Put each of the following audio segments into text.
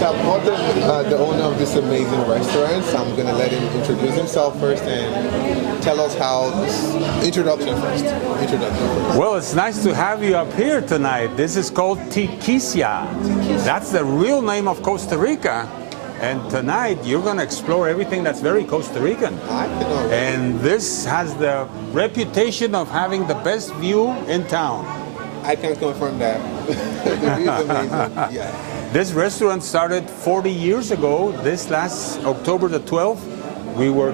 So I've got the owner of this amazing restaurant, so I'm going to let him introduce himself first and tell us how this introduction first. Well, it's nice to have you up here tonight. This is called TIQUICIA. That's the real name of Costa Rica. And tonight you're going to explore everything that's very Costa Rican. And this has the reputation of having the best view in town. I can confirm that. It's amazing. Yeah. This restaurant started 40 years ago. This last October the 12th, we were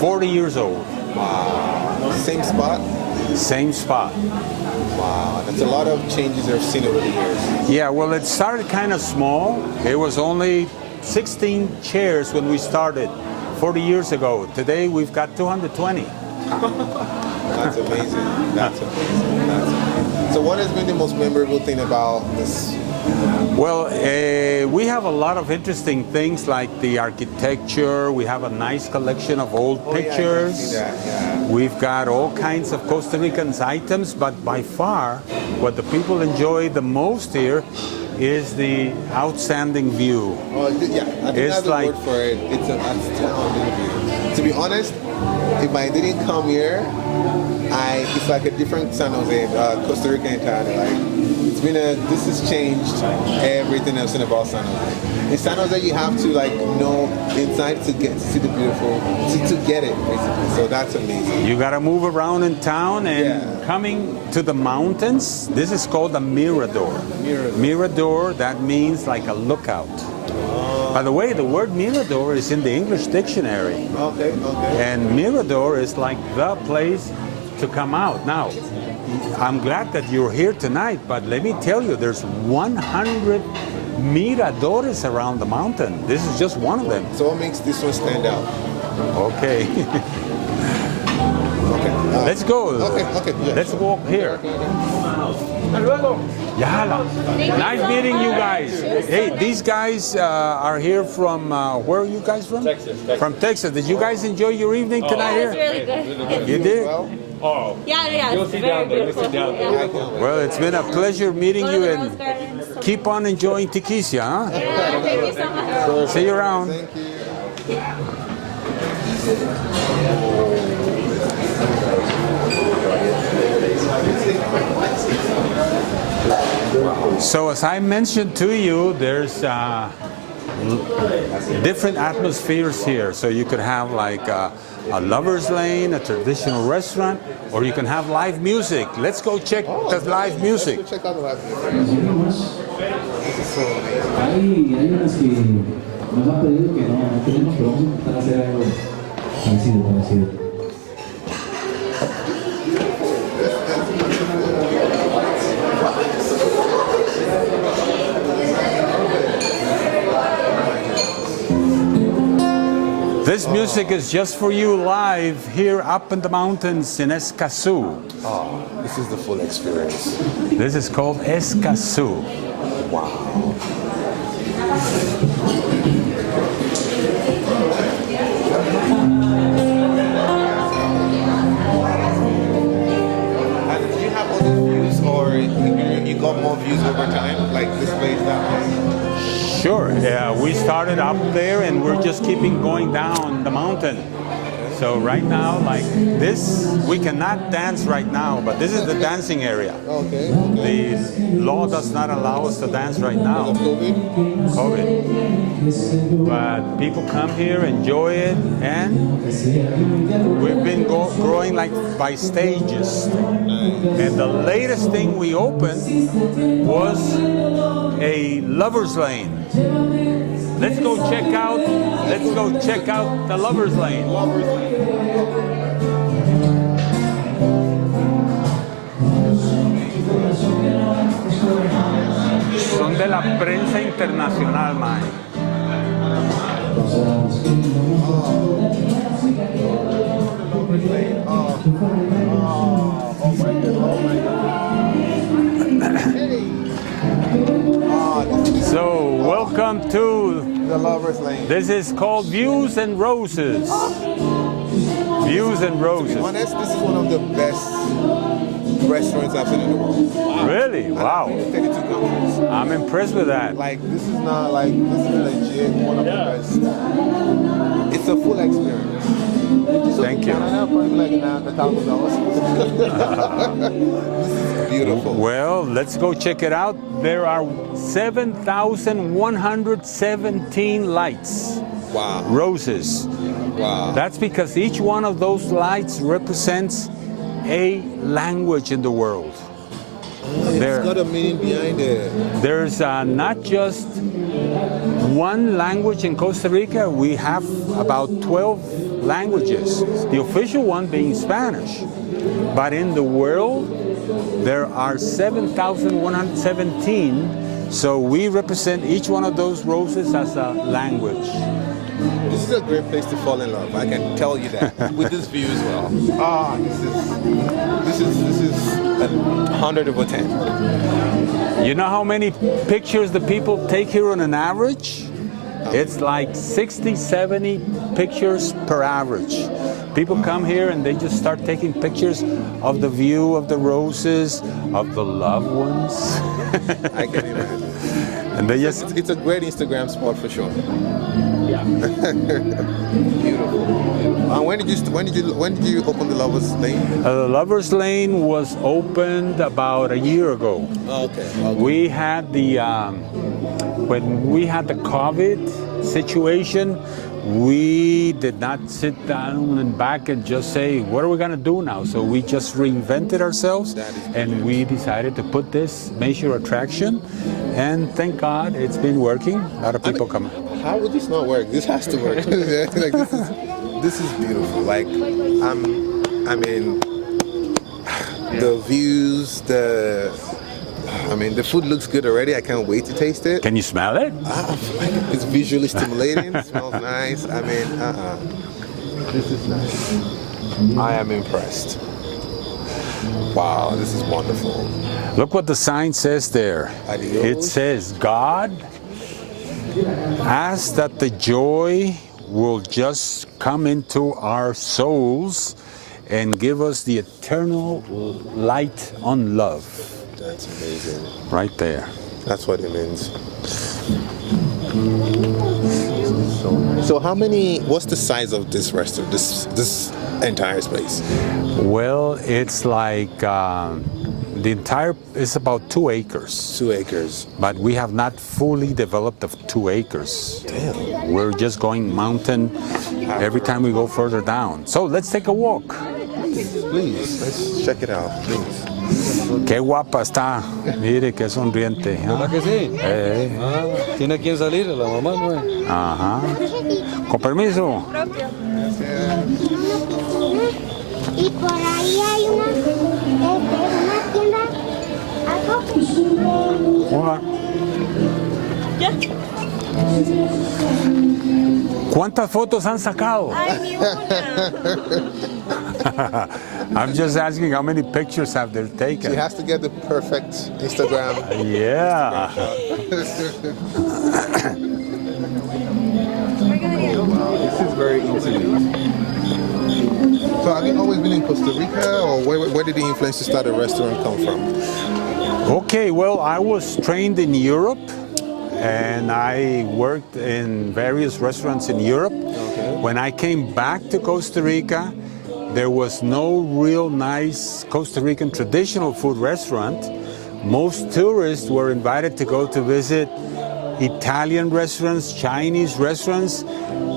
40 years old. Wow. Same spot? Same spot. Wow, that's a lot of changes I've seen over the years. Yeah, well, it started kind of small. It was only 16 chairs when we started 40 years ago. Today we've got 220. That's amazing. That's amazing. So what has been the most memorable thing about this? Well, we have a lot of interesting things like the architecture. We have a nice collection of old pictures. Yeah, I can see that, yeah. We've got all kinds of Costa Rican items, but by far, what the people enjoy the most here is the outstanding view. Oh, yeah, I think that's the word for it. It's an outstanding view. To be honest, if I didn't come here, it's like a different San Jose, Costa Rica entirely. Like, this has changed everything I've seen about San Jose. In San Jose, you have to know inside to get to see the beautiful, to get it basically. So that's amazing. You got to move around in town and coming to the mountains. This is called a mirador. Mirador, that means like a lookout. By the way, the word mirador is in the English dictionary. Okay. And mirador is like the place to come out. Now, I'm glad that you're here tonight, but let me tell you, there's 100 miradores around the mountain. This is just one of them. So what makes this one stand out? Okay. Let's go. Okay. Yeah, Let's walk here. Nice meeting you guys. Hey, these guys are here from, where are you guys from? Texas. From Texas. Did you guys enjoy your evening tonight here? It was really good. You did? Oh. Yeah. You'll sit down there. Well, it's been a pleasure meeting you, and keep on enjoying TIQUICIA, huh? Yeah, thank you so much. See you around. Thank you. So as I mentioned to you, there's different atmospheres here. So you could have like a lover's lane, a traditional restaurant, or you can have live music. Let's go check the live music. Let's go check out the live music. This is so amazing. Hay unas que nos han pedido que no tenemos, pero vamos a intentar hacer algo parecido. This music is just for you live here up in the mountains in Escazú. Oh, this is the full experience. This is called Escazú. Wow. And do you have other views, or you got more views over time, like this place, that place? Sure. Yeah, we started up there and we're just keeping going down the mountain. So right now, like this, we cannot dance right now, but this is the dancing area. Okay. The law does not allow us to dance right now. COVID. But people come here, enjoy it, and we've been growing like by stages. And the latest thing we opened was a lover's lane. Let's go check out the lover's lane. Son de la prensa internacional, man. So, welcome to The Lover's Lane. This is called Views and Roses. Views and To be Roses. honest, this is one of the best restaurants I've seen in the world. Really? And Wow. I've been to 32 countries. I'm impressed with that. Like, this is not like, this is legit one of the best. It's a full experience. So Thank you. Canada, probably like the Taco Bells. This is beautiful. Well, let's go check it out. There are 7,117 lights, Wow. roses. Wow. That's because each one of those lights represents a language in the world. There- It's got a meaning behind it. There's not just one language in Costa Rica, we have about 12 languages, the official one being Spanish. But in the world, there are 7,117, so we represent each one of those roses as a language. This is a great place to fall in love. I can tell you that with this view as well. Ah, this is 100 over 10. You know how many pictures the people take here on an average? It's like 60, 70 pictures per average. People come here and they just start taking pictures of the view, of the roses, of the loved ones. I can imagine. And they just It's a great Instagram spot for sure. yeah. Beautiful. And when did you open the Lovers Lane? The Lover's Lane was opened about a year ago. Okay. We had when we had the COVID situation, we did not sit down and back and just say, what are we going to do now? So we just reinvented ourselves and we decided to put this major attraction. And thank God it's been working. A lot of people come. How would this not work? This has to work. Like, this is beautiful. Like, I mean, the views, the food looks good already. I can't wait to taste it. Can you smell it? It's visually stimulating. It smells nice. I mean, this is nice. I am impressed. Wow, this is wonderful. Look what the sign says there. Adios. It says, God asks that the joy will just come into our souls and give us the eternal light on love. That's amazing. Right there. That's what it means. So how many, what's the size of this restaurant, this entire space? Well, it's like the entire, it's about 2 acres. 2 acres. But we have not fully developed the 2 acres. Damn. We're just going mountain every time we go further down. So let's take a walk. Please, let's check it out, please. Qué guapa está. Mire qué sonriente. ¿Ah? ¿Verdad que sí? Ah, Tiene quien salir, la mamá no es. ajá. Con permiso. Y por ahí hay una tienda, algo. Hola. ¿Cuántas fotos han sacado? Ay, ni una. I'm just asking how many pictures have they She taken. has to get the perfect Instagram. Yeah. This is very intimate. So have you always been in Costa Rica, or where did the influence to start a restaurant come from? Okay, well, I was trained in Europe and I worked in various restaurants in Europe. Okay. When I came back to Costa Rica, there was no real nice Costa Rican traditional food restaurant. Most tourists were invited to go to visit Italian restaurants, Chinese restaurants,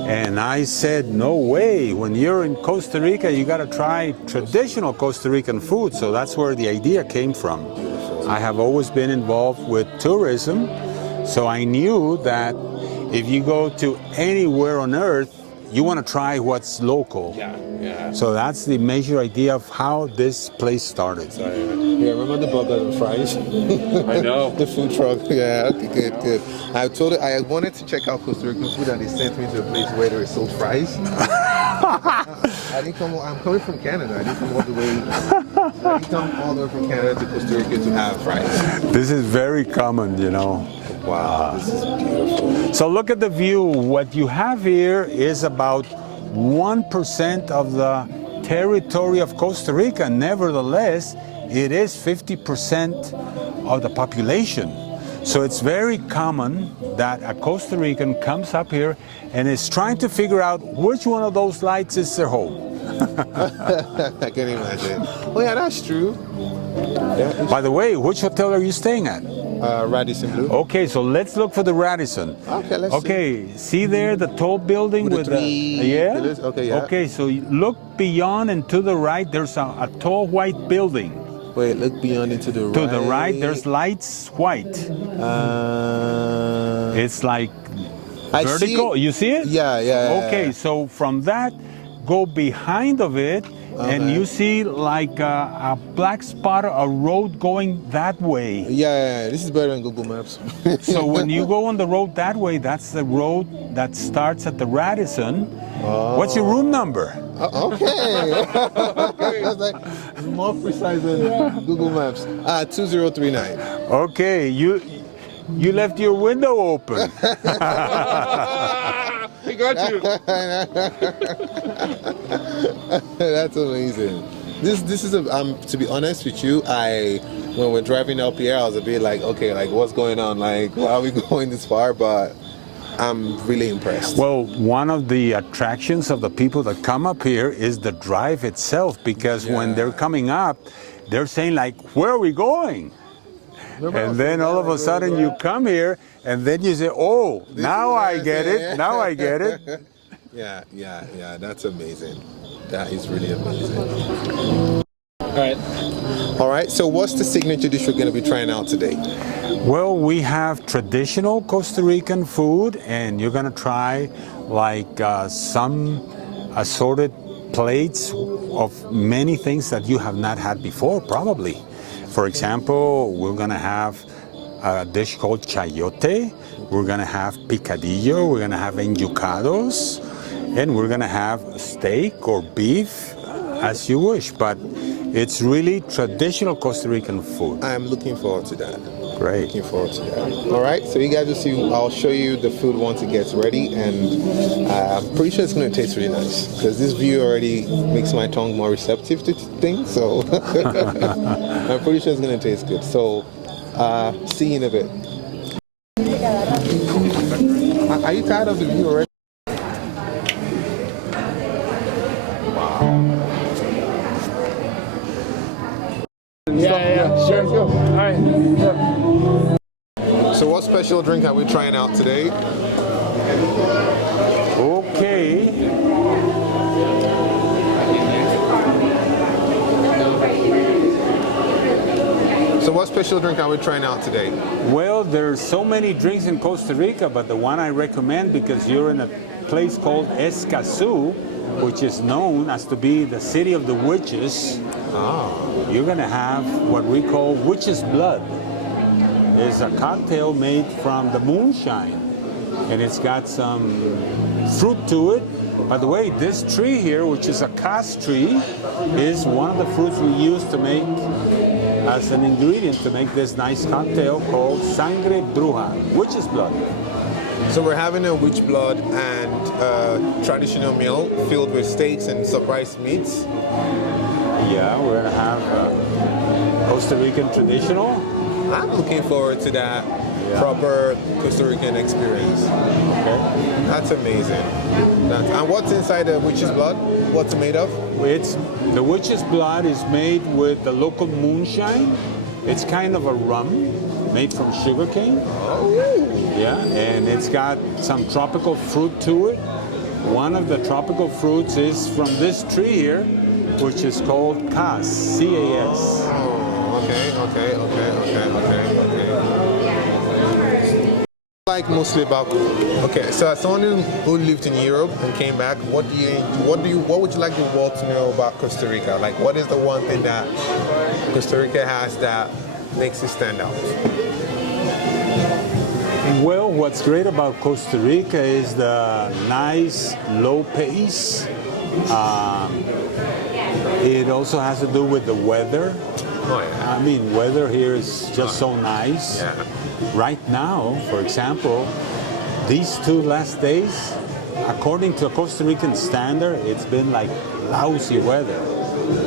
and I said, no way, when you're in Costa Rica, you gotta try traditional Costa Rican food. So that's where the idea came from. I have always been involved with tourism, so I knew that if you go to anywhere on earth, you want to try what's local. Yeah. So that's the major idea of how this place started. Yeah, remember the burger and fries? I know. The food truck. Yeah, okay, good. I wanted to check out Costa Rican food, and they sent me to a place where they sold fries. I'm coming from Canada. I didn't come all the way. I didn't come all the way from Canada to Costa Rica to have fries. This is very common, you know. Wow, this is beautiful. So look at the view. What you have here is about 1% of the territory of Costa Rica. Nevertheless, it is 50% of the population. So it's very common that a Costa Rican comes up here and is trying to figure out which one of those lights is their home. I can imagine. Oh yeah, that's true. Yeah, By the way, which hotel are you staying at? Radisson Blue. Okay, so let's look for the Radisson. Okay, let's see there the tall building With with the three yeah? pillars? Okay, yeah. Okay, so you look beyond and to the right, there's a tall white building. Wait, look beyond into the right. To the right, there's lights white. It's like I vertical. see. You see it? Yeah. Okay, so from that, go behind of it, and you see like a black spot, a road going that way. Yeah, this is better than Google Maps. So when you go on the road that way, that's the road that starts at the Radisson. What's your room number? Okay. That's like more precise than Google Maps. 2039. Okay, you left your window open. He got you. That's amazing. This is to be honest with you, when we're driving up here, I was a bit like, okay, like what's going on? Like, why are we going this far? But I'm really impressed. Well, one of the attractions of the people that come up here is the drive itself, because when they're coming up, they're saying like, where are we going? And then all of a sudden you come here and then you say, oh, now I get it. Now I get it. Yeah, that's amazing. That is really amazing. All right, so what's the signature dish we're going to be trying out today? Well, we have traditional Costa Rican food, and you're going to try like some assorted plates of many things that you have not had before, probably. For example, we're going to have a dish called chayote, we're going to have picadillo, we're going to have enyucados, and we're going to have steak or beef, as you wish. But it's really traditional Costa Rican food. I'm looking forward to that. Great. Looking forward to that. All right, so you guys will see, I'll show you the food once it gets ready, and I'm pretty sure it's going to taste really nice, because this view already makes my tongue more receptive to things, so I'm pretty sure it's going to taste good. So, see you in a bit. Are you tired of the view already? Yeah, sure. Go. All right. Yeah. So what special drink are we trying out today? Okay. So what special drink are we trying out today? Well, there's so many drinks in Costa Rica, but the one I recommend, because you're in a place called Escazú, which is known as to be the city of the witches, you're going to have what we call witch's blood. It's a cocktail made from the moonshine, and it's got some fruit to it. By the way, this tree here, which is a cas tree, is one of the fruits we use to make as an ingredient to make this nice cocktail called sangre bruja, witch's blood. So we're having a witch blood and traditional meal filled with steaks and surprise meats. Yeah, we're gonna have Costa Rican traditional. I'm looking forward to that proper Costa Rican experience. Okay. That's amazing. And what's inside the witch's blood? What's it made of? The witch's blood is made with the local moonshine. It's kind of a rum made from sugarcane. Yeah, and it's got some tropical fruit to it. One of the tropical fruits is from this tree here, which is called cas, C-A-S. Okay. Like mostly about. Okay, so as someone who lived in Europe and came back, what would you like the world to know about Costa Rica? Like, what is the one thing that Costa Rica has that makes it stand out? Well, what's great about Costa Rica is the nice low pace. It also has to do with the weather. Oh, yeah. I mean, weather here is just so nice. Yeah. Right now, for example, these 2 last days, according to a Costa Rican standard, it's been like lousy weather.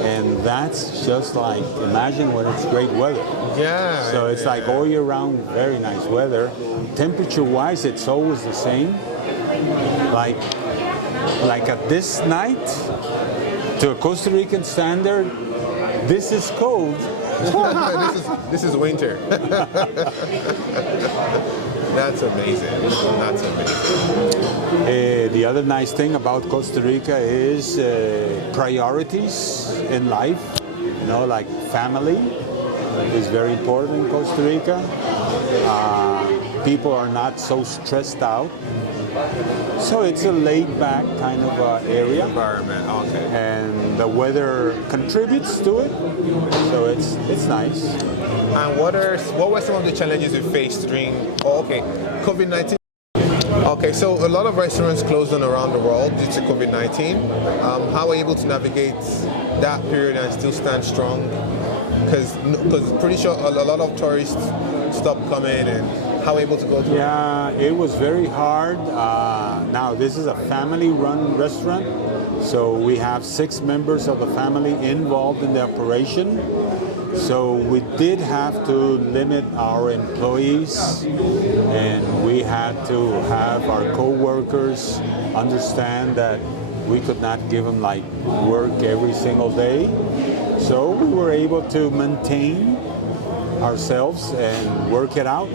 and that's just like, imagine when it's great weather. Yeah. So it's like all year round, very nice weather. Temperature-wise, it's always the same. Like at this night, to a Costa Rican standard, this is cold. this is winter. That's amazing. That's amazing. The other nice thing about Costa Rica is priorities in life. You know, like family is very important in Costa Rica. People are not so stressed out. So it's a laid-back kind of area. Environment, okay. And the weather contributes to it, so it's nice. And what were some of the challenges you faced during COVID-19? Okay, so a lot of restaurants closed down around the world due to COVID-19. How were you able to navigate that period and still stand strong? Because pretty sure a lot of tourists stopped coming, and how were you able to go through? Yeah, it was very hard. Now this is a family-run restaurant, so we have 6 members of the family involved in the operation. So we did have to limit our employees, and we had to have our co-workers understand that we could not give them like work every single day. So we were able to maintain ourselves and work it out.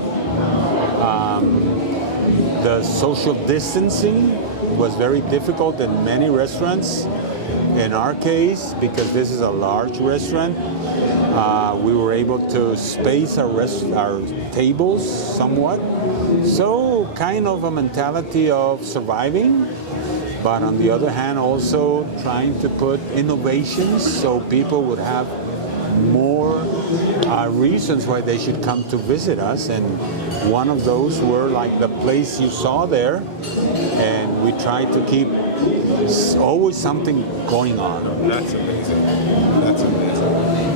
The social distancing was very difficult in many restaurants. In our case, because this is a large restaurant, we were able to space our tables somewhat. So kind of a mentality of surviving, but on the other hand also trying to put innovations so people would have more reasons why they should come to visit us, and one of those were like the place you saw there, and we tried to keep always something going on. That's amazing. That's amazing.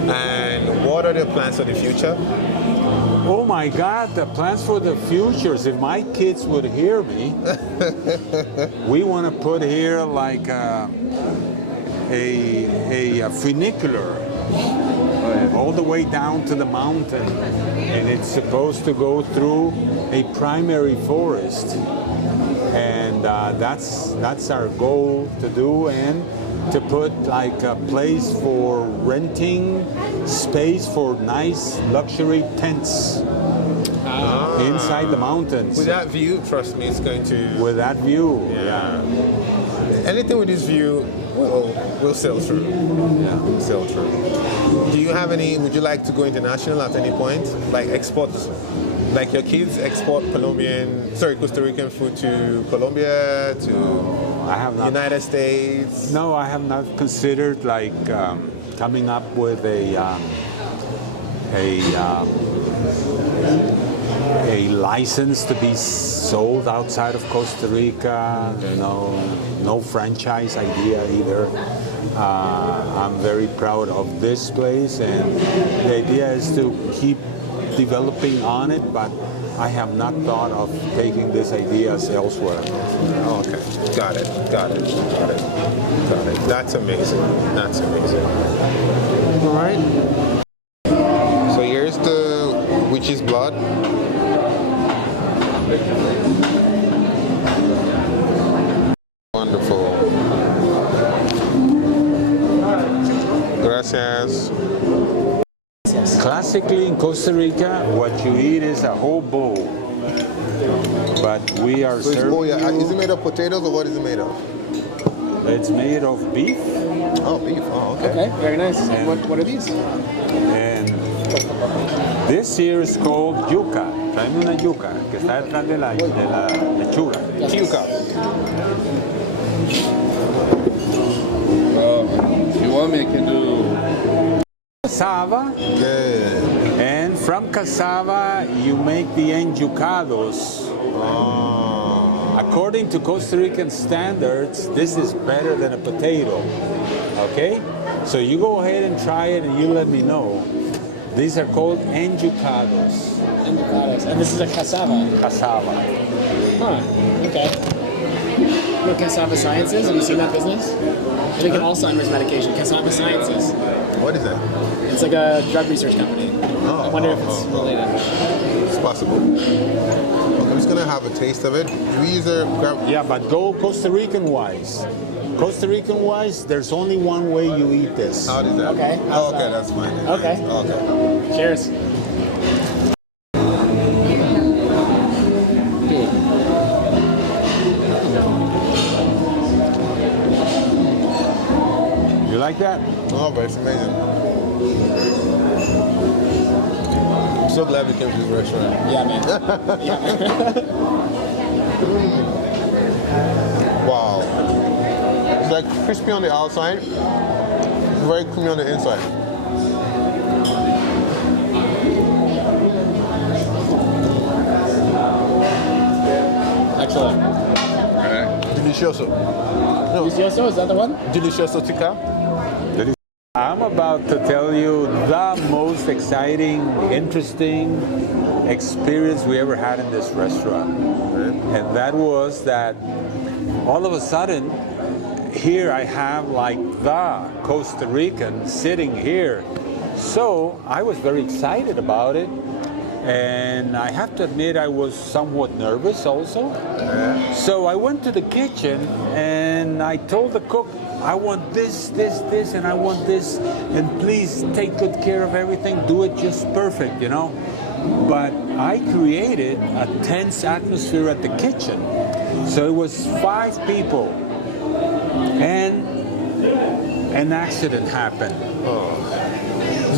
And what are the plans for the future? Oh my God, the plans for the futures. If my kids would hear me, we want to put here like a funicular all the way down to the mountain, and it's supposed to go through a primary forest, and that's our goal to do, and to put like a place for renting space for nice luxury tents inside the mountains. With that view, trust me, it's going to... With that view, yeah. Anything with this view will sail through. Yeah, will sail through. Do you have any, would you like to go international at any point? Like export, like your kids export Costa Rican food to Colombia, to I have not, United States? No, I have not considered like coming up with a license to be sold outside of Costa Rica. No franchise idea either. I'm very proud of this place, and the idea is to keep developing on it, but I have not thought of taking this ideas elsewhere. Okay, got it. That's amazing. That's amazing. All right. So here's the witch's blood. Wonderful. Gracias. Classically in Costa Rica, what you eat is a whole bowl, but we are serving Is it made of potatoes, or what is it made of? It's made of beef. Oh, beef. Oh, okay. Okay, very nice. What are these? And this here is called yuca. Traeme una yuca que está detrás de la lechuga. Yuca. If you want me, I can do... Cassava, Good. and from cassava you make the enjucados. Oh. According to Costa Rican standards, this is better than a potato. Okay? So you go ahead and try it and you let me know. These are called enjucados. Enjucados. And this is a cassava. Cassava. Huh. Okay. You know Cassava Sciences? Have you seen that business? They make an Alzheimer's medication. Cassava Sciences. What is that? It's like a drug research company. I wonder if it's related. It's possible. Okay, I'm just gonna have a taste of it. Do we use a grab? Yeah, but go Costa Rican wise. Costa Rican wise, there's only one way you eat this. How is that? Okay. Oh, okay, that's fine. Okay. Okay. Cheers. You like that? Oh, but it's amazing. I'm so glad we came to this restaurant. Yeah, man. Yeah. Wow. It's like crispy on the outside, very creamy on the inside. Excellent. Delicioso. Delicioso, is that the one? Delicioso tikka. I'm about to tell you the most exciting, interesting experience we ever had in this restaurant. And that was that all of a sudden, here I have like the Costa Rican sitting here. So I was very excited about it. And I have to admit I was somewhat nervous also. So I went to the kitchen and I told the cook, I want this, and I want this, and please take good care of everything, do it just perfect, you know. But I created a tense atmosphere at the kitchen. So it was 5 people, and an accident happened.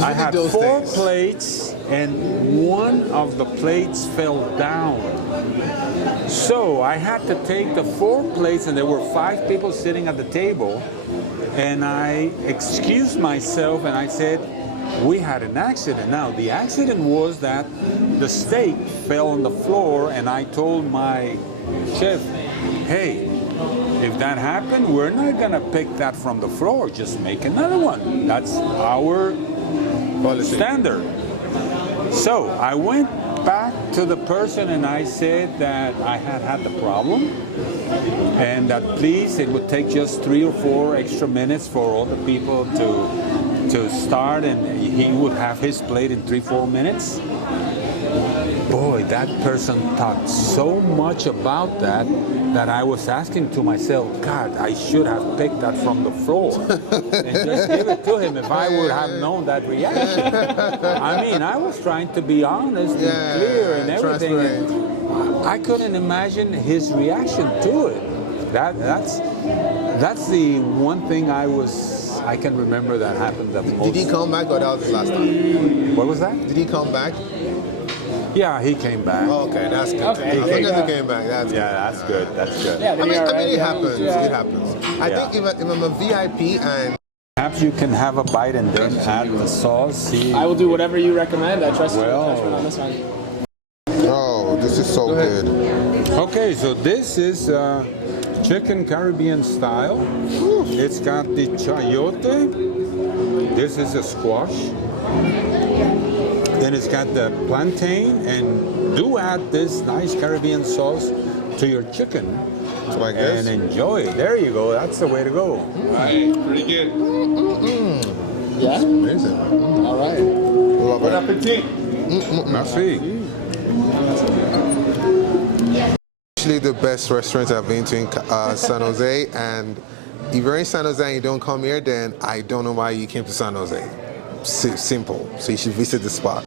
I had 4 plates, and one of the plates fell down. So I had to take the 4 plates, and there were 5 people sitting at the table, and I excused myself and I said, we had an accident. Now, the accident was that the steak fell on the floor, and I told my chef, hey, if that happened, we're not gonna pick that from the floor, just make another one. That's our standard. So I went back to the person and I said that I had the problem and that please it would take just 3 or 4 extra minutes for all the people to start, and he would have his plate in 3-4 minutes. Boy, that person talked so much about that I was asking to myself, God, I should have picked that from the floor and just give it to him if I would have known that reaction. I mean, I was trying to be honest and clear and everything. And I couldn't imagine his reaction to it. That's the one thing I can remember that happened the most. Did he come back, or that was his last time? What was that? Did he come back? Yeah, he came back. Oh, okay, that's good. Okay. As long as he came back, that's good. That's good. That's good. Yeah, I mean, it happens. Yeah. It happens. I think if I'm a VIP and Perhaps you can have a bite and then add the sauce. See. I will do whatever you recommend. I trust Well. your judgment on this one. oh, this is so good. Okay, so this is chicken Caribbean style. It's got the chayote. This is a squash. Then it's got the plantain, and do add this nice Caribbean sauce to your chicken So like this. and enjoy it. There you go. That's the way to go. Right, pretty good. Yeah? Amazing. All right. Love Bon it. appetit. Merci. Actually, the best restaurant I've been to in San Jose, and if you're in San Jose and you don't come here, then I don't know why you came to San Jose. Simple. So you should visit the spot.